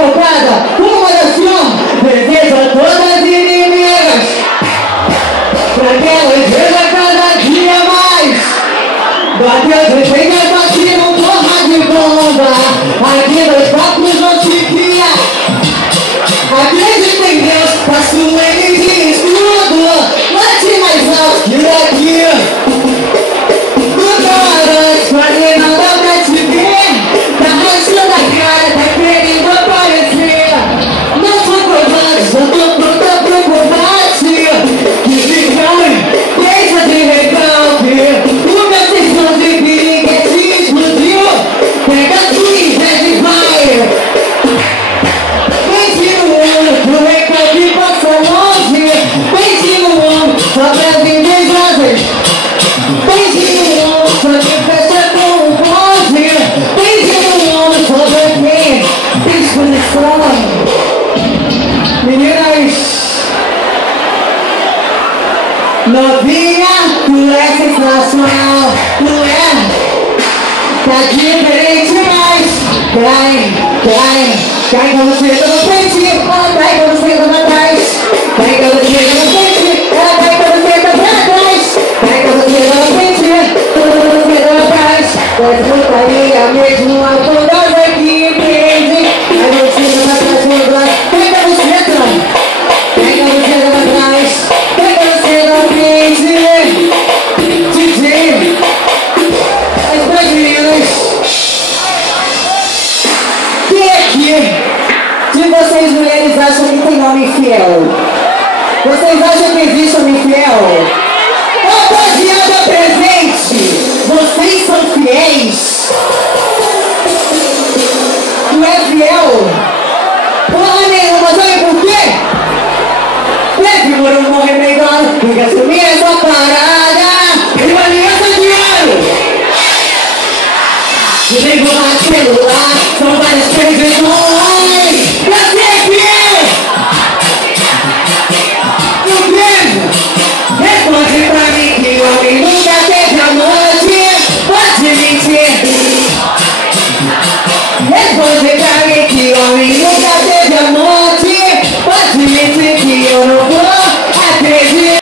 cavalcada, uma oração, desejo a todas as inimigas, pra que ela veja cada dia mais. Bateu de peito, bate no porra de bomba. Aqui nos papos não se cria. Acredita em Deus, faço ele de estudo. Bate mais alto que daqui. Nunca antes, quase nada pra te ver. Tá rachando a cara, tá querendo aparecer. Não sou covarde, já tô pronta pro combate. Que se calme, deixa de recalque. O meu senso de piriguete explodiu. Pega a tua inveja e vai. Pense no mundo, que o recalque passa longe. Pense no mundo, só pra invejosas. Pense no mundo, só que fecha com um bonde. Pense no mundo, só pra quem tem exposição. Meninas, novinha, tu é sensacional, tu é. Tá diferente, mas cai quando você tá no frente, ela cai quando você tá pra trás. Cai quando você tá no frente, ela cai quando você tá pra trás. Cai quando você tá no frente, quando você tá pra trás. Pode putaria mesmo, a poderosa que empreende. Aí você tá pra trás, meu braço, cai quando você tá. Cai quando você tá pra trás, cai quando você tá na frente. DJ, as brasileiras. Quem aqui de vocês mulheres acham que tem homem fiel? Vocês acham que existe homem fiel? Rapaziada presente, vocês são fiéis? Tu é fiel? Porra nenhuma, sabe por quê? Deve morar um morrer melhor, tem que assumir essa parada. E uma aliança de ouro. E nem vou celular, são várias coisas.